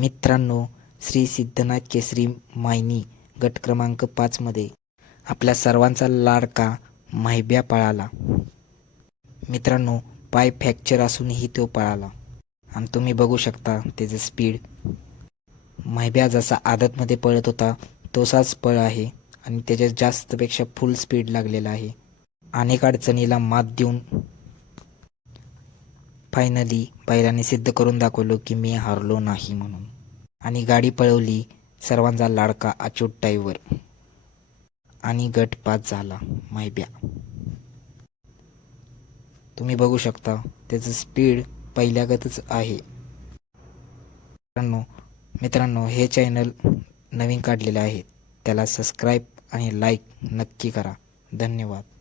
मित्रांनो श्री सिद्धनाथ केसरी मायनी गट क्रमांक मध्ये आपल्या सर्वांचा लाडका माहिब्या पळाला मित्रांनो पाय फ्रॅक्चर असूनही तो पळाला आणि तुम्ही बघू शकता त्याचं स्पीड मायब्या जसा आदतमध्ये पळत होता तोसाच पळ आहे आणि त्याच्या जास्तपेक्षा फुल स्पीड लागलेला आहे अनेक अडचणीला मात देऊन फायनली बैलाने सिद्ध करून दाखवलं की मी हारलो नाही म्हणून आणि गाडी पळवली सर्वांचा लाडका अचूट टाईवर आणि गट पाच झाला मायब्या तुम्ही बघू शकता त्याचं स्पीड पहिल्यागतच आहे मित्रांनो मित्रांनो हे चॅनल नवीन काढलेलं आहे त्याला सबस्क्राईब आणि लाईक नक्की करा धन्यवाद